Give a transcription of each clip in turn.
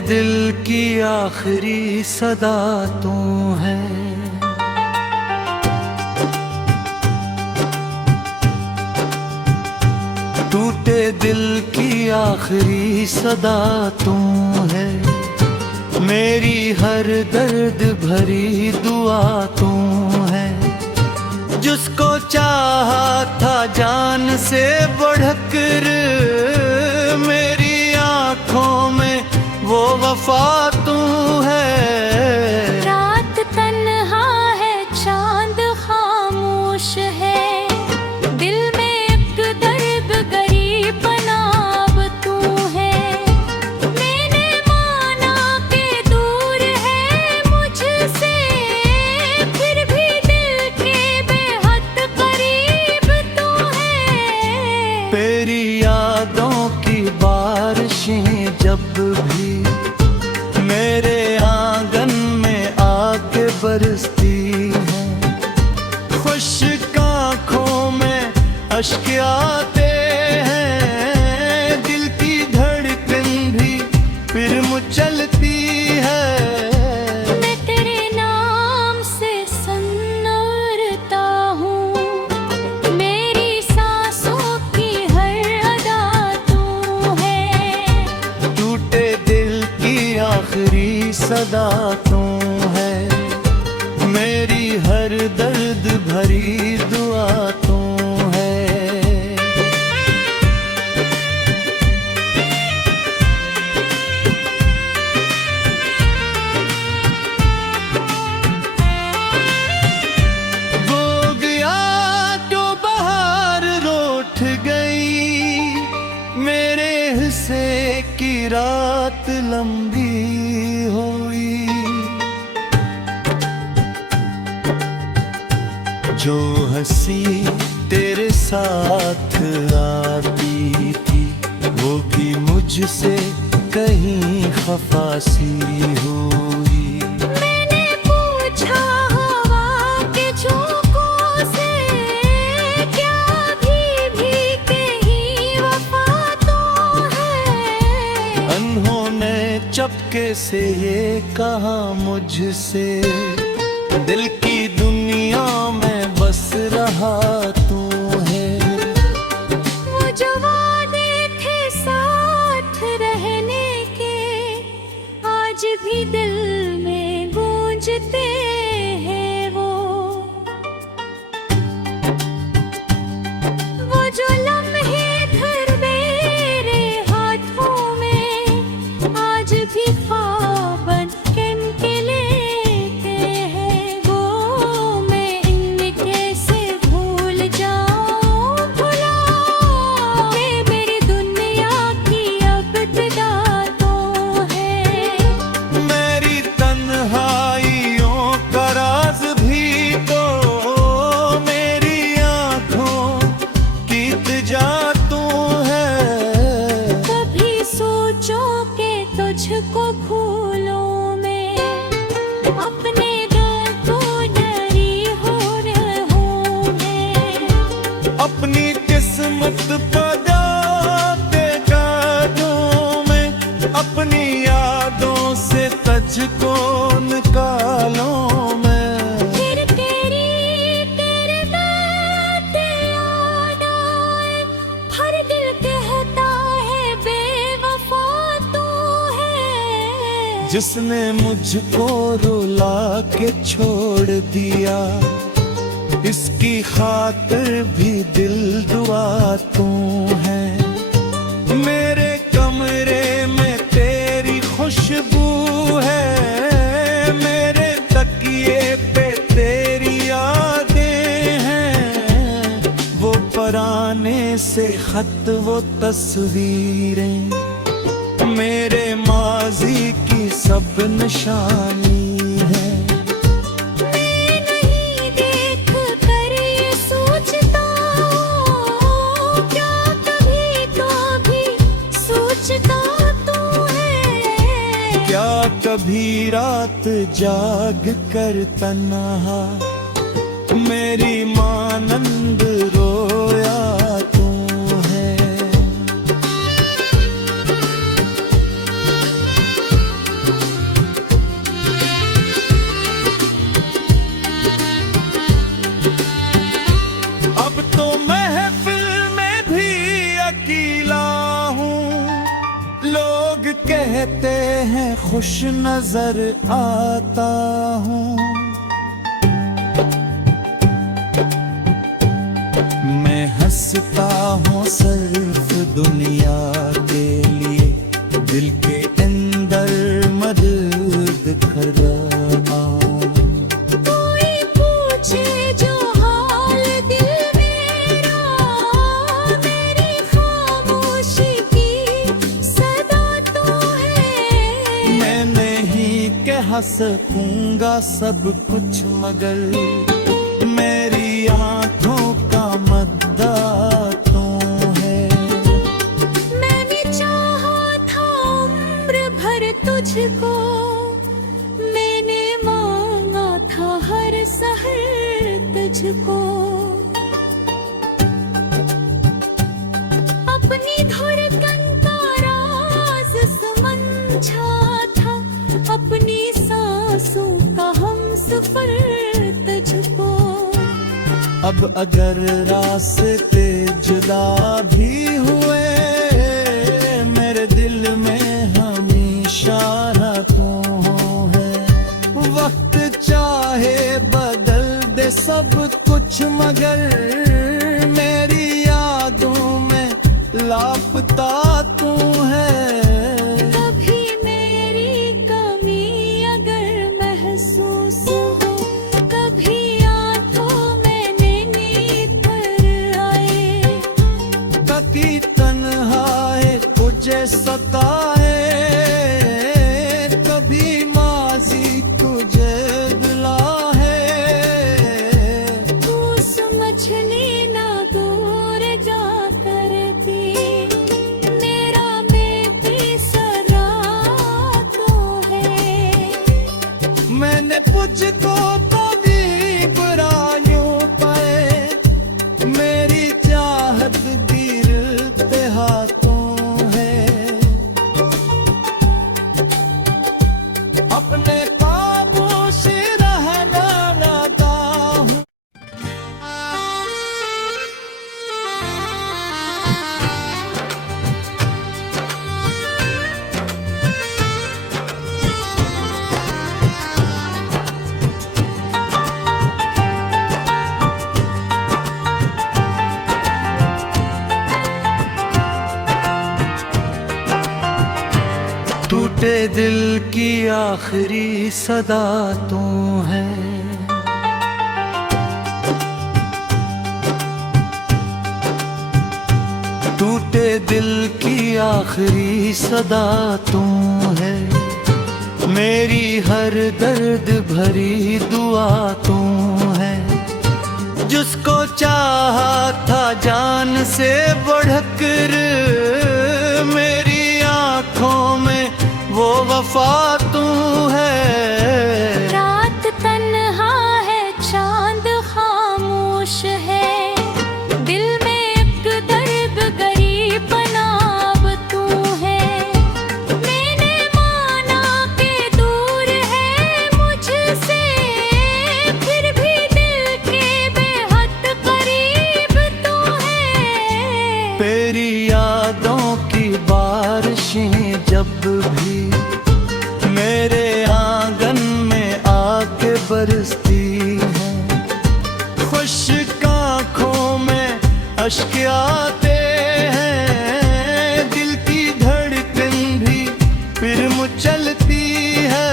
दिल की आखिरी सदा तू है। टूटे दिल की आखिरी सदा तू है। मेरी हर दर्द भरी दुआ तू है। जिसको चाहा था जान से बढ़कर, मेरी आँखों में वो वफा तू है। रात तन्हा है, चांद खामोश है, दिल में एक दर्द गरीब बनाब तू है। मैंने माना कि दूर है मुझसे, फिर भी दिल के बेहद करीब तू है। तेरी यादों की बारिशें जब भी मेरे आंगन में आके बरसती हैं, खुश्क आँखों में अश्क आते हैं। दिल की धड़कन भी फिर मचलती है। मैं तेरे नाम से सन्नौरता हूँ, मेरी सांसों की हर अदा तू है। टूटे दिल की आखिरी सदा तू है। मेरी हर दर्द भरी दुआ तू है। वो गया जो बहार रूठ गई, मेरे हिस्से की रात लंबी हुई। जो हंसी तेरे साथ आती थी, वो भी मुझसे कहीं खफा सी हुई। मैंने पूछा हवा के झोंकों से, क्या भी कहीं वफा तो है। उन्होंने चपके से ये कहा मुझसे, दिल की दुनिया में बस रहा तू है। वो जो वादे थे साथ रहने के, आज भी दिल में गूंजते हैं। वो जो लम्हे घर मेरे हाथों में, आज भी ख्वाब बन के लेते हैं। वो मैं इन्हें कैसे भूल जाऊं, भुला ये मेरी दुनिया की अब इब्तिदा तो है। मेरी तन्हाइयों का राज भी तो मेरी आँखों की इल्तिजा तू है। कभी सोचो कि तुझको भूलूं मैं, अपने दिल को डरी हो रहूं मैं। अपनी किस्मत पदाते कादों में, अपनी यादों से तुझको निकालूं मैं। फिर तेरे बातें याद आए, हर दिल कहता है बेवफा तू है। जिसने मुझको रुला के छोड़ दिया, इसकी खातिर भी दिल दुआ तू है। मेरे कमरे में तेरी खुशबू है, मेरे तकिए पे तेरी यादें हैं। वो पराने से खत, वो तस्वीरें, मेरे माजी की सब निशानी है। मैं नहीं देख कर ये सोचता हूँ, क्या कभी सोचता तू है। क्या कभी रात जाग कर तन्हा मेरी मानंद रोया तू है। खुश नजर आता हूँ। मैं हंसता हूँ सिर्फ दुनिया के लिए, दिल के अंदर मदद कर रहा हूँ। कोई पूछे जो हाल दिल मेरा, मेरी खामोशी की सदा तो है। मैं नहीं कह सकूंगा सब कुछ, मगर मेरी आंखों का मद्दा तू है। मैंने चाहा था उम्र भर तुझको, मैंने मांगा था हर सहर तुझको। अपनी धड़कन का राज समझा था, अपनी सांसों का हमसफर तुझको। अब अगर रास्ते जुदा भी हुए, मेरे दिल में हमेशा तू है। वक्त चाहे बदल दे सब कुछ, मगर मेरी यादों में लापता तू है। कभी मेरी कमी अगर महसूस हो, कभी आंखों में नींद भर आए, कभी तन्हाई तुझे सताए, कभी माजी तुझे बुलाए। तू समझ लेना दूर जाकर भी मेरा बेसरा तो है। मैंने तुझको कभी बुराइयों पाए, मेरी चाहत गिरते हाथों है। अपने काबू से रहना नाता हूँ। टूटे दिल की आखिरी सदा तू है। टूटे दिल की आखिरी सदा तू है। मेरी हर दर्द भरी दुआ तू है। जिसको चाहा था जान से बढ़कर, मेरी आंखों में वो वफा तू है। रात तन्हा है, चांद खामोश है, दिल में एक दर्द गरीब नाब तू है। मैंने माना के दूर है मुझसे, फिर भी दिल के बेहद करीब तू है। तेरी यादों की बारिशें जब भी मेरे आंगन में आके बरसती हैं, खुश्क आँखों में अश्क आते हैं, दिल की धड़कन भी फिर मचलती है।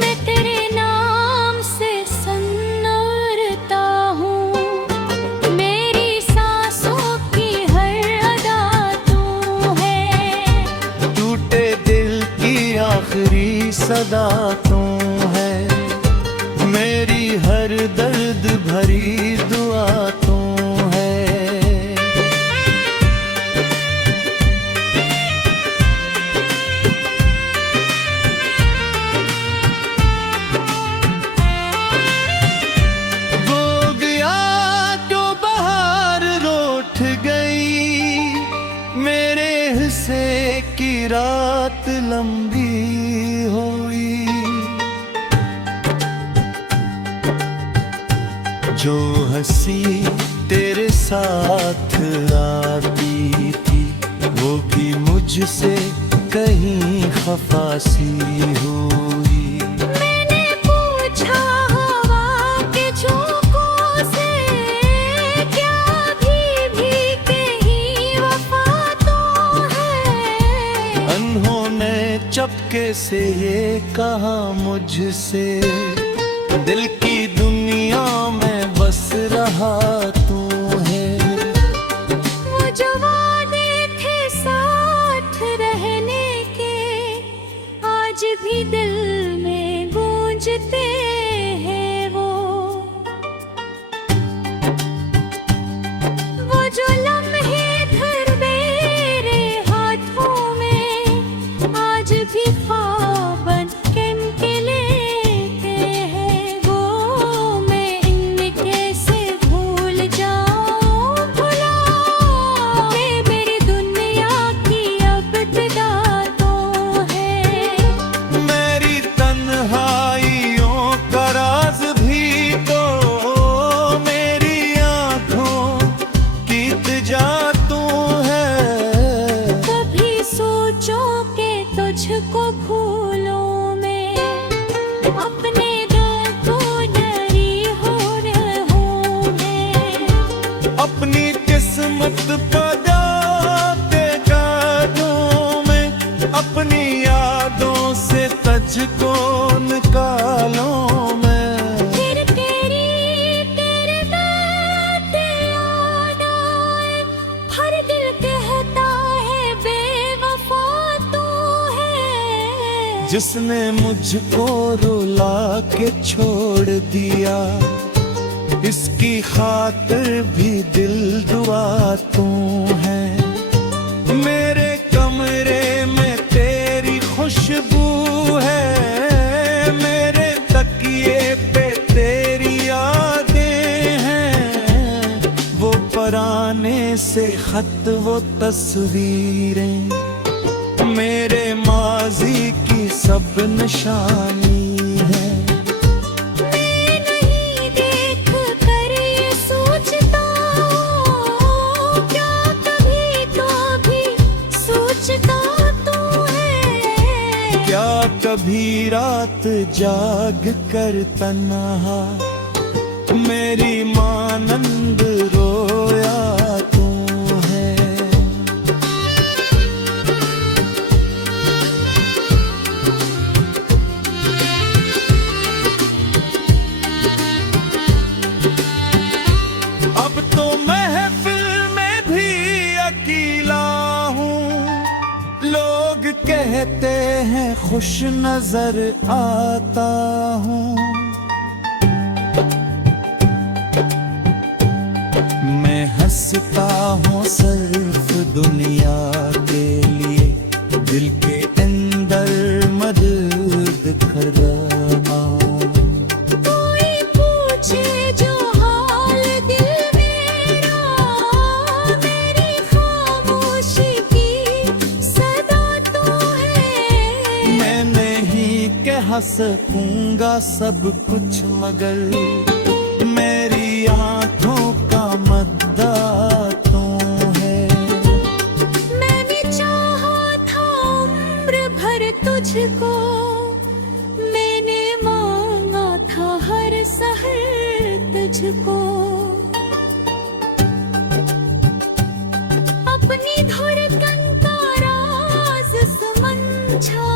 मैं तेरे नाम से सन्नारता हूँ, मेरी सांसों की हर अदा तू है। टूटे दिल की आखिरी सदा तू है। मेरी हर दर्द भरी दुआ तू है। वो गया तो बहार रूठ गई, मेरे हिस्से की रात लंबी हुई। जो हंसी तेरे साथ आती थी, वो भी मुझसे कहीं खफा सी हुई। मैंने पूछा हवा के झोंकों से, क्या भी कहीं वफा तो है। उन्होंने चपके से ये कहा मुझसे, दिल की दुनिया में बस रहा तू है। वो जो वादे थे साथ रहने के, आज भी दिल में गूंजते हैं वो जो लम्हे धर मेरे हाथों में, आज भी ख्वाब बन के लेते हैं वो। मैं इनमें कैसे भूल जाऊं, भुला के मेरी दुनिया की अब इब्तिदा तो है। मेरी तन्हाइयों का राज भी तो मेरी आँखों की इल्तिजा तू है। कभी सोचो के तुझको भूलूं मैं, अपने दिल को डरी हो रहूं मैं। अपनी किस्मत बदलते कादों में, अपनी यादों से तुझको निकालूं मैं। फिर तेरे बात याद आए, हर दिल कहता है बेवफा तू है। जिसने मुझको रुला के छोड़ दिया, इसकी खातिर भी दिल दुआ तू है। मेरे कमरे में तेरी खुशबू है, मेरे तकिए पे तेरी यादें हैं। वो पराने से खत, वो तस्वीरें, मेरे माजी की सब निशानी है। मैं नहीं देख कर ये सोचता हूँ, क्या कभी तो भी सोचता तू है। क्या कभी रात जाग कर तन्हा मेरी मानंद रोया तू है। अब तो महफिल में भी अकेला हूँ, लोग कहते हैं खुश नजर आता हूँ। मैं हंसता हूँ सिर्फ दुनिया के लिए, दिल के अंदर मदद कर रहा हूँ। कोई पूछे जो हाल दिल मेरा, मेरी खामोशी की सदा तो है। मैं नहीं कह सकूंगा सब कुछ, मगर मेरी आंखों का मद्दा तू है। मैंने चाहा था उम्र भर तुझको, मैंने मांगा था हर सहर तुझको। अपनी धड़कन का राज समझा